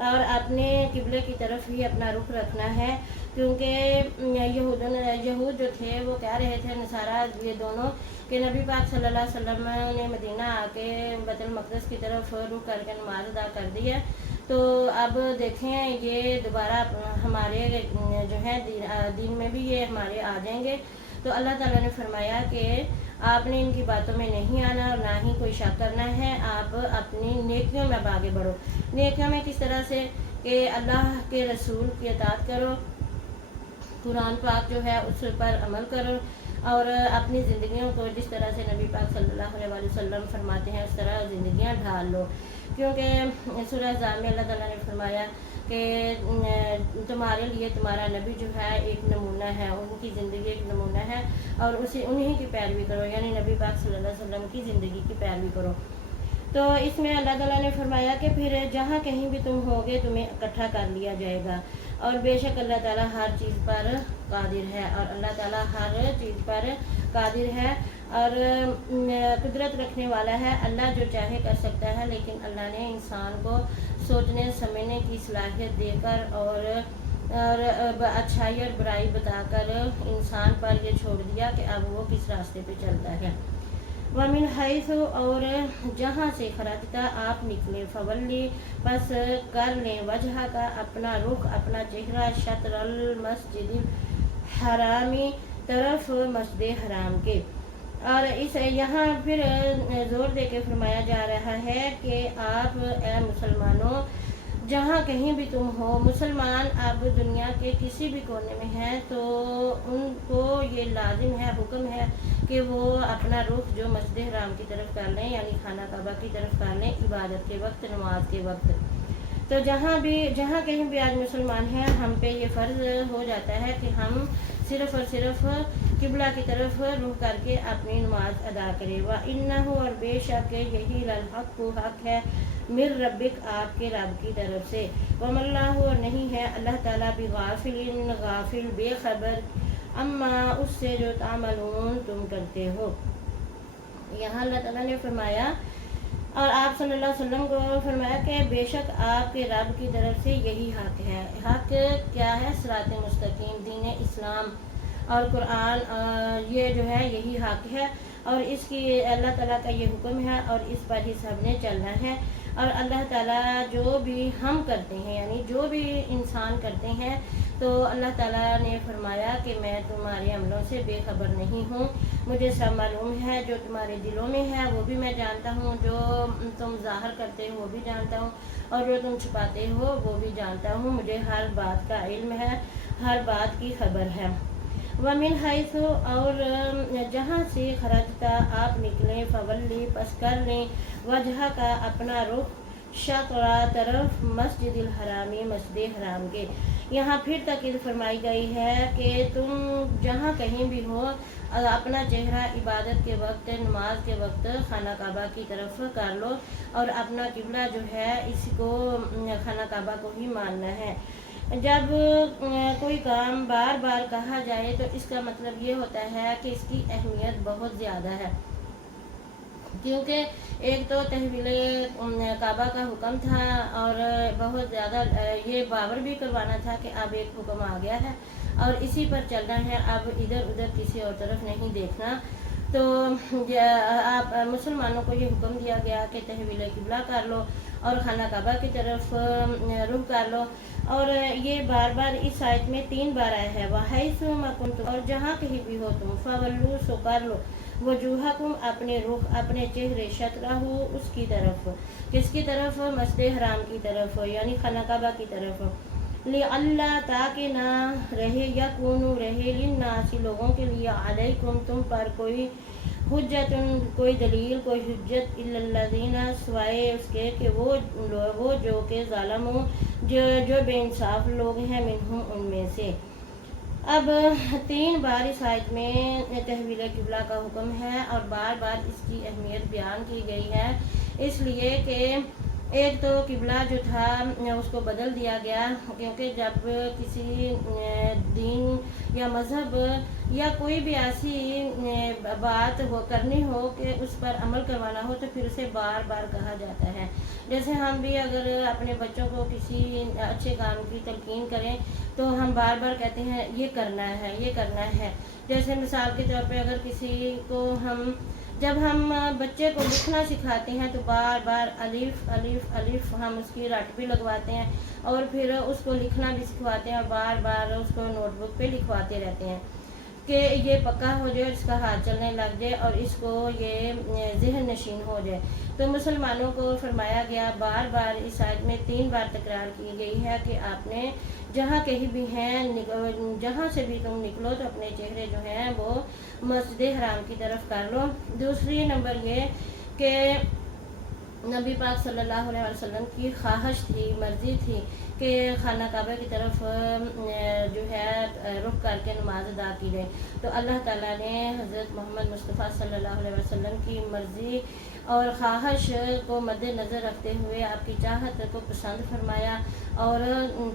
اور اپنے قبلے کی طرف ہی اپنا رخ رکھنا ہے، کیونکہ یہود جو تھے وہ کہہ رہے تھے، نصارہ یہ دونوں، کہ نبی پاک صلی اللہ علیہ وسلم نے مدینہ آ کے بیت المقدس کی طرف رخ کر کے نماز ادا کر دی ہے، تو اب دیکھیں یہ دوبارہ ہمارے جو ہے دین میں بھی یہ ہمارے آ جائیں گے۔ تو اللہ تعالیٰ نے فرمایا کہ آپ نے ان کی باتوں میں نہیں آنا اور نہ ہی کوئی شک کرنا ہے، آپ اپنی نیکیوں میں اب آگے بڑھو۔ نیکیوں میں کس طرح سے؟ کہ اللہ کے رسول کی اطاعت کرو، قرآن پاک جو ہے اس پر عمل کرو، اور اپنی زندگیوں کو جس طرح سے نبی پاک صلی اللہ علیہ وسلم فرماتے ہیں اس طرح زندگیاں ڈھال لو، کیونکہ سورہ احزاب میں اللہ تعالیٰ نے فرمایا کہ تمہارے لیے تمہارا نبی جو ہے ایک نمونہ ہے، ان کی زندگی ایک نمونہ ہے، اور انہی کی پیروی کرو، یعنی نبی پاک صلی اللہ علیہ وسلم کی زندگی کی پیروی کرو۔ تو اس میں اللہ تعالیٰ نے فرمایا کہ پھر جہاں کہیں بھی تم ہوگے تمہیں اکٹھا کر لیا جائے گا، اور بے شک اللہ تعالیٰ ہر چیز پر قادر ہے، اور اللہ تعالیٰ ہر چیز پر قادر ہے اور قدرت رکھنے والا ہے۔ اللہ جو چاہے کر سکتا ہے، لیکن اللہ نے انسان کو سوچنے سمجھنے کی صلاحیت دے کر اور اچھائی اور برائی بتا کر انسان پر یہ چھوڑ دیا کہ اب وہ کس راستے پہ چلتا ہے۔ وَمِنْ حَيْثُ، اور جہاں سے خرجتا آپ نکلیں، فولی، پس کر لیں، وجہ کا اپنا رخ، اپنا چہرہ، شطر المسجد الحرامی، طرف مسجد حرام کے۔ اور اس یہاں پھر زور دے کے فرمایا جا رہا ہے کہ آپ اے مسلمانوں جہاں کہیں بھی تم ہو، مسلمان اب دنیا کے کسی بھی کونے میں ہیں تو ان کو یہ لازم ہے، حکم ہے کہ وہ اپنا رخ جو مسجد حرام کی طرف کر لیں، یعنی خانہ کعبہ کی طرف کر لیں، عبادت کے وقت، نماز کے وقت۔ تو جہاں کہیں بھی آج مسلمان ہیں، ہم پہ یہ فرض ہو جاتا ہے کہ ہم صرف اور صرف قبلہ کی طرف رخ کر کے اپنی نماز ادا کریں۔ وَإِنَّهُ، اور بے شک یہی للحق حق ہے، مِن ربک، آپ کے رب کی طرف سے۔ وَمَا اللَّهُ، اور نہیں ہے اللہ تعالیٰ بِغَافِلٍ، غافل، بے خبر، اما اس سے جو تعملون، تم کرتے ہو۔ یہاں اللہ تعالیٰ نے فرمایا اور آپ صلی اللہ علیہ وسلم کو فرمایا کہ بے شک آپ کے رب کی طرف سے یہی حق ہے۔ حق کیا ہے؟ صراط مستقیم، دین اسلام اور قرآن، یہ جو ہے یہی حق ہے، اور اس کی اللہ تعالیٰ کا یہ حکم ہے اور اس پر ہی سب نے چلنا ہے۔ اور اللہ تعالیٰ جو بھی ہم کرتے ہیں، یعنی جو بھی انسان کرتے ہیں، تو اللہ تعالیٰ نے فرمایا کہ میں تمہارے عملوں سے بے خبر نہیں ہوں، مجھے سب معلوم ہے، جو تمہارے دلوں میں ہے وہ بھی میں جانتا ہوں، جو تم ظاہر کرتے ہو وہ بھی جانتا ہوں، اور جو تم چھپاتے ہو وہ بھی جانتا ہوں، مجھے ہر بات کا علم ہے، ہر بات کی خبر ہے۔ وَمِنْ حَيْثُ، اور جہاں سے خرجتا آپ نکلیں، فولی، پس کر لیں، وجہ کا اپنا رخ، شطر، طرف مسجد الحرامی، مسجد حرام کے۔ یہاں پھر تاکید فرمائی گئی ہے کہ تم جہاں کہیں بھی ہو اپنا چہرہ عبادت کے وقت، نماز کے وقت خانہ کعبہ کی طرف کر لو، اور اپنا قبلہ جو ہے اس کو خانہ کعبہ کو ہی ماننا ہے۔ جب کوئی کام بار بار کہا جائے تو اس کا مطلب یہ ہوتا ہے کہ اس کی اہمیت بہت زیادہ ہے، کیونکہ ایک تو تحویل کعبہ کا حکم تھا اور بہت زیادہ یہ باور بھی کروانا تھا کہ اب ایک حکم آ گیا ہے اور اسی پر چلنا ہے، اب ادھر ادھر کسی اور طرف نہیں دیکھنا۔ تو آپ مسلمانوں کو یہ حکم دیا گیا کہ تحویل قبلہ کر لو اور خانہ کعبہ کی طرف رخ کر لو، اور یہ بار بار اس آیت میں 3 بار آیا ہے۔ وَحَيْثُ مَا كُنْتُمْ، اور جہاں کہیں بھی ہو تم، فَوَلُّوا، سو کر لو، وجوہکم، اپنے رخ، اپنے چہرے، شطرہ، اس کی طرف، کس کی طرف؟ مسجد حرام کی طرف، یعنی خانہ کعبہ کی طرف۔ لِأَلَّا، تاکہ نہ رہے، یکونوا، رہے، للناس، لوگوں کے لیے، علیکم، تم پر، کوئی حجت، کوئی دلیل، کوئی حجت، الا الذین، سوائے اس کے کہ وہ جو کہ ظالموں، جو بے انصاف لوگ ہیں، منہم، ان میں سے۔ اب 3 بار اس آیت میں تحویل قبلہ کا حکم ہے اور بار بار اس کی اہمیت بیان کی گئی ہے، اس لیے کہ ایک تو قبلہ جو تھا اس کو بدل دیا گیا، کیونکہ جب کسی دین یا مذہب یا کوئی بھی ایسی بات کرنی ہو کہ اس پر عمل کروانا ہو تو پھر اسے بار بار کہا جاتا ہے۔ جیسے ہم بھی اگر اپنے بچوں کو کسی اچھے کام کی تلقین کریں تو ہم بار بار کہتے ہیں یہ کرنا ہے، یہ کرنا ہے۔ جیسے مثال کے طور پہ اگر کسی کو جب ہم بچے کو لکھنا سکھاتے ہیں تو بار بار الف الف الف ہم اس کی رٹ بھی لگواتے ہیں اور پھر اس کو لکھنا بھی سکھواتے ہیں اور بار بار اس کو نوٹ بک پہ لکھواتے رہتے ہیں کہ یہ پکا ہو جائے، اس کا ہاتھ چلنے لگ جائے اور اس کو یہ ذہن نشین ہو جائے۔ تو مسلمانوں کو فرمایا گیا، بار بار اس آیت میں 3 بار تکرار کی گئی ہے کہ آپ نے جہاں کہیں بھی ہیں، جہاں سے بھی تم نکلو تو اپنے چہرے جو ہیں وہ مسجد حرام کی طرف کر لو۔ دوسری نمبر یہ کہ نبی پاک صلی اللہ علیہ وسلم کی خواہش تھی، مرضی تھی کہ خانہ کعبہ کی طرف جو ہے رخ کر کے نماز ادا کی جائے، تو اللہ تعالیٰ نے حضرت محمد مصطفیٰ صلی اللہ علیہ وسلم کی مرضی اور خواہش کو مد نظر رکھتے ہوئے آپ کی چاہت کو پسند فرمایا اور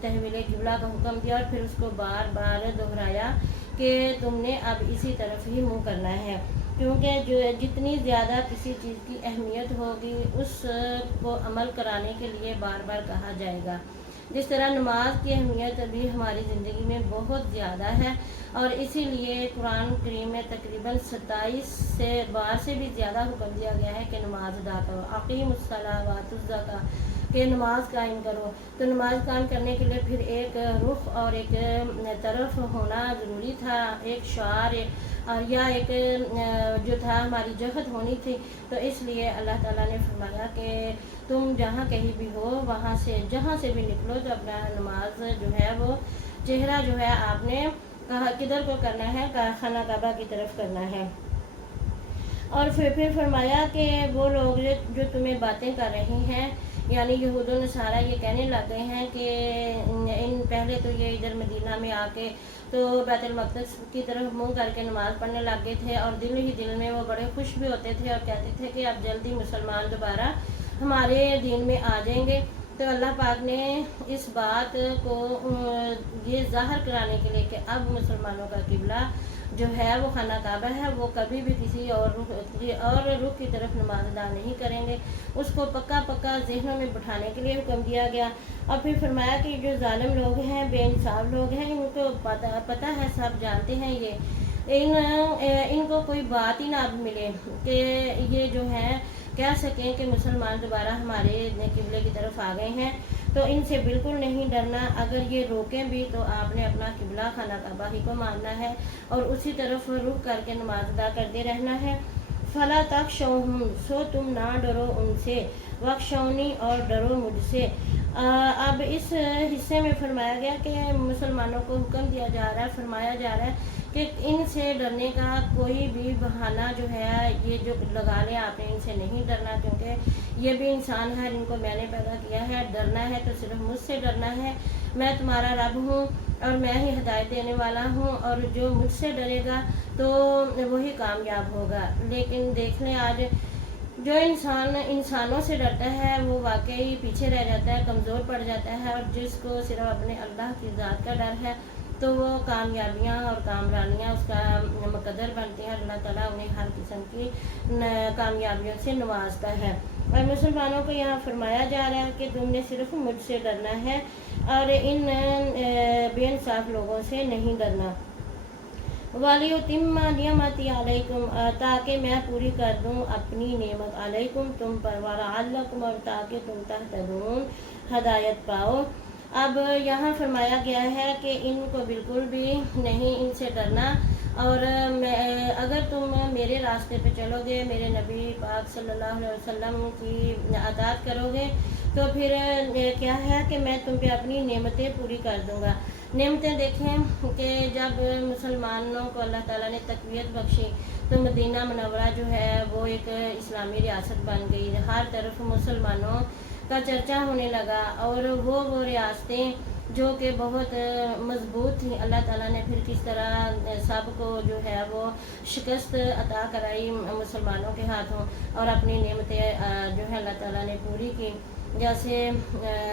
تحویل قبلہ کا حکم دیا، اور پھر اس کو بار بار دہرایا کہ تم نے اب اسی طرف ہی منہ کرنا ہے، کیونکہ جتنی زیادہ کسی چیز کی اہمیت ہوگی اس کو عمل کرانے کے لیے بار بار کہا جائے گا۔ جس طرح نماز کی اہمیت ابھی ہماری زندگی میں بہت زیادہ ہے اور اسی لیے قرآن کریم میں تقریباً 27 بار سے بھی زیادہ حکم دیا گیا ہے کہ نماز ادا کرو، اقیم الصلاۃ وآتوا الزکاۃ، کہ نماز قائم کرو۔ تو نماز قائم کرنے کے لیے پھر ایک رخ اور ایک طرف ہونا ضروری تھا، ایک شعار اور یا ایک جو تھا ہماری جہت ہونی تھی۔ تو اس لیے اللہ تعالیٰ نے فرمایا کہ تم جہاں کہیں بھی ہو، وہاں سے جہاں سے بھی نکلو تو اپنا نماز جو ہے وہ چہرہ جو ہے آپ نے کدھر کو کرنا ہے، خانہ کعبہ کی طرف کرنا ہے۔ اور پھر فرمایا کہ وہ لوگ جو تمہیں باتیں کر رہی ہیں، یعنی یہود و نصارہ یہ کہنے لگ گئے ہیں کہ پہلے تو یہ ادھر مدینہ میں آ کے تو بیت المقدس کی طرف منہ کر کے نماز پڑھنے لگ گئے تھے اور دل ہی دل میں وہ بڑے خوش بھی ہوتے تھے اور کہتے تھے کہ اب جلدی مسلمان دوبارہ ہمارے دین میں آ جائیں گے۔ تو اللہ پاک نے اس بات کو یہ ظاہر کرانے کے لیے کہ اب مسلمانوں کا قبلہ جو ہے وہ خانہ کعبہ ہے، وہ کبھی بھی کسی اور رخ کی طرف نماز ادا نہیں کریں گے، اس کو پکا ذہنوں میں بٹھانے کے لیے حکم دیا گیا۔ اور پھر فرمایا کہ جو ظالم لوگ ہیں، بے انصاف لوگ ہیں، ان کو پتہ ہے، سب جانتے ہیں ان کو کوئی بات ہی نہ ملے کہ یہ جو ہے کہہ سکیں کہ مسلمان دوبارہ ہمارے قبلے کی طرف آ گئے ہیں، تو ان سے بالکل نہیں ڈرنا۔ اگر یہ روکیں بھی تو آپ نے اپنا قبلہ خانہ کعبہ ہی کو ماننا ہے اور اسی طرف رخ کر کے نماز ادا کرتے رہنا ہے۔ فلا تخشوہم، سو تم نہ ڈرو ان سے، واخشونی، اور ڈرو مجھ سے۔ اب اس حصے میں فرمایا گیا کہ مسلمانوں کو حکم دیا جا رہا ہے، فرمایا جا رہا ہے کہ ان سے ڈرنے کا کوئی بھی بہانہ جو ہے یہ جو لگا لیں آپ نے، ان سے نہیں ڈرنا، کیونکہ یہ بھی انسان ہے، ان کو میں نے پیدا کیا ہے۔ ڈرنا ہے تو صرف مجھ سے ڈرنا ہے، میں تمہارا رب ہوں اور میں ہی ہدایت دینے والا ہوں، اور جو مجھ سے ڈرے گا تو وہی کامیاب ہوگا۔ لیکن دیکھ لیں آج جو انسان انسانوں سے ڈرتا ہے وہ واقعی پیچھے رہ جاتا ہے، کمزور پڑ جاتا ہے، اور جس کو صرف اپنے اللہ کی ذات کا ڈر ہے تو وہ کامیابیاں اور کامرانیاں اس کا مقدر بنتے ہیں، اللہ تعالیٰ انہیں ہر قسم کی کامیابیوں سے نوازتا ہے۔ اور مسلمانوں کو یہاں فرمایا جا رہا ہے کہ تم نے صرف مجھ سے ڈرنا ہے اور ان بے انصاف لوگوں سے نہیں ڈرنا۔ وَلِيُتِمَّ نِعْمَتِي عَلَيْكُمْ، تاکہ میں پوری کر دوں اپنی نعمت علیکم تم پر، وَلَعَلَّكُمْ، اور تاکہ تم تہتدون، ہدایت پاؤ۔ اب یہاں فرمایا گیا ہے کہ ان کو بالکل بھی نہیں ان سے ڈرنا، اور اگر تم میرے راستے پہ چلو گے، میرے نبی پاک صلی اللہ علیہ وسلم کی اطاعت کرو گے تو پھر کیا ہے کہ میں تم پہ اپنی نعمتیں پوری کر دوں گا۔ نعمتیں دیکھیں کہ جب مسلمانوں کو اللہ تعالیٰ نے تقویت بخشی تو مدینہ منورہ جو ہے وہ ایک اسلامی ریاست بن گئی، ہر طرف مسلمانوں کا چرچا ہونے لگا، اور وہ ریاستیں جو کہ بہت مضبوط تھی، اللہ تعالیٰ نے پھر کس طرح سب کو جو ہے وہ شکست عطا کرائی مسلمانوں کے ہاتھوں، اور اپنی نعمتیں جو ہے اللہ تعالیٰ نے پوری کی۔ جیسے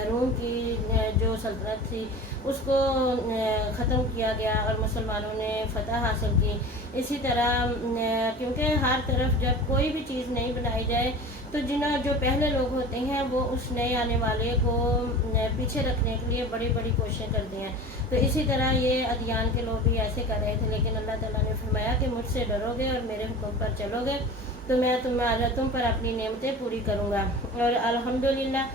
روم کی جو سلطنت تھی اس کو ختم کیا گیا اور مسلمانوں نے فتح حاصل کی۔ اسی طرح کیونکہ ہر طرف جب کوئی بھی چیز نہیں بنائی جائے تو جو پہلے لوگ ہوتے ہیں وہ اس نئے آنے والے کو پیچھے رکھنے کے لیے بڑی بڑی کوششیں کرتے ہیں۔ تو اسی طرح یہ ادیان کے لوگ بھی ایسے کر رہے تھے، لیکن اللہ تعالیٰ نے فرمایا کہ مجھ سے ڈرو گے اور میرے حکم پر چلو گے تو میں تم پر اپنی نعمتیں پوری کروں گا۔ اور الحمدللہ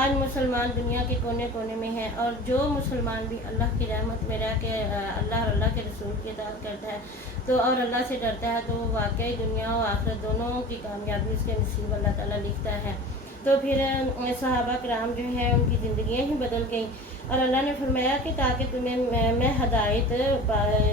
آج مسلمان دنیا کے کونے کونے میں ہیں، اور جو مسلمان بھی اللہ کی رحمت میں رہ کے اللہ اور اللہ کے رسول کی اطاعت کرتا ہے تو اور اللہ سے ڈرتا ہے تو واقعی دنیا و آخرت دونوں کی کامیابی اس کے نصیب اللہ تعالیٰ لکھتا ہے۔ تو پھر صحابہ کرام جو ہیں ان کی زندگیاں ہی بدل گئیں، اور اللہ نے فرمایا کہ تاکہ تمہیں میں ہدایت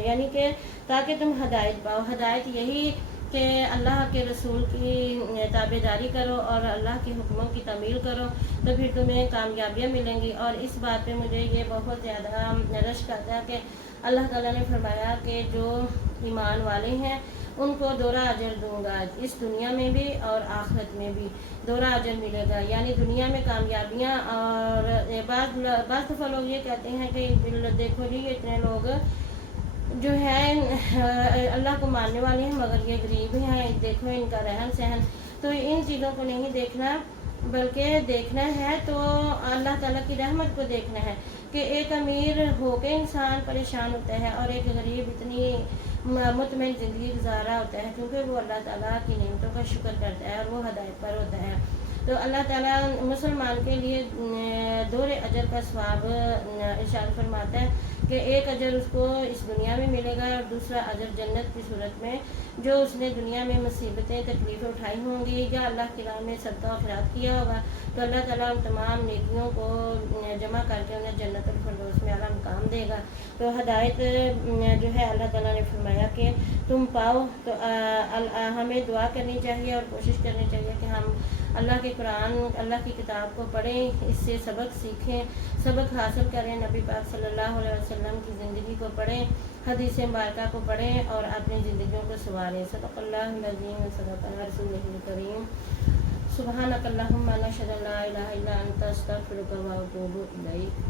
یعنی کہ تاکہ تم ہدایت پاؤ۔ ہدایت یہی کہ اللہ کے رسول کی تابع داری کرو اور اللہ کے حکموں کی تعمیل کرو تو پھر تمہیں کامیابیاں ملیں گی۔ اور اس بات پہ مجھے یہ بہت زیادہ رشک آتا ہے کہ اللہ تعالیٰ نے فرمایا کہ جو ایمان والے ہیں ان کو دوہرا اجر دوں گا، اس دنیا میں بھی اور آخرت میں بھی دوہرا اجر ملے گا، یعنی دنیا میں کامیابیاں۔ اور بعض دفعہ لوگ یہ کہتے ہیں کہ دیکھو جی اتنے لوگ جو ہے اللہ کو ماننے والے ہیں مگر یہ غریب ہیں، دیکھو ان کا رہن سہن۔ تو ان چیزوں کو نہیں دیکھنا بلکہ دیکھنا ہے تو اللہ تعالیٰ کی رحمت کو دیکھنا ہے کہ ایک امیر ہو کے انسان پریشان ہوتا ہے اور ایک غریب اتنی مطمئن زندگی گزارا ہوتا ہے کیونکہ وہ اللہ تعالیٰ کی نعمتوں کا شکر کرتا ہے اور وہ ہدایت پر ہوتا ہے۔ تو اللہ تعالیٰ مسلمان کے لیے دوہرے اجر کا ثواب ارشاد فرماتا ہے کہ ایک اجر اس کو اس دنیا میں ملے گا اور دوسرا اجر جنت کی صورت میں جو اس نے دنیا میں مصیبتیں تکلیفیں اٹھائی ہوں گی یا اللہ کی راہ میں صدقہ و خیرات کیا ہوگا تو اللہ تعالیٰ ان تمام نیکیوں کو جمع کر کے انہیں جنت الفردوس میں اعلیٰ مقام دے گا۔ تو ہدایت جو ہے اللہ تعالیٰ نے فرمایا کہ تم پاؤ تو ہمیں دعا کرنی چاہیے اور کوشش کرنی چاہیے کہ ہم اللہ کے قرآن اللہ کی کتاب کو پڑھیں، اس سے سبق سیکھیں، سبق حاصل کریں، نبی پاک صلی اللہ علیہ وسلم کی زندگی کو پڑھیں، حدیث مبارکہ کو پڑھیں اور اپنی زندگیوں کو سنواریں۔ صدق اللہ العظیم و صدق رسولہ الکریم۔ سبحانک اللہم نشہد ان لا الہ الا انت استغفرک و اتوب الیک۔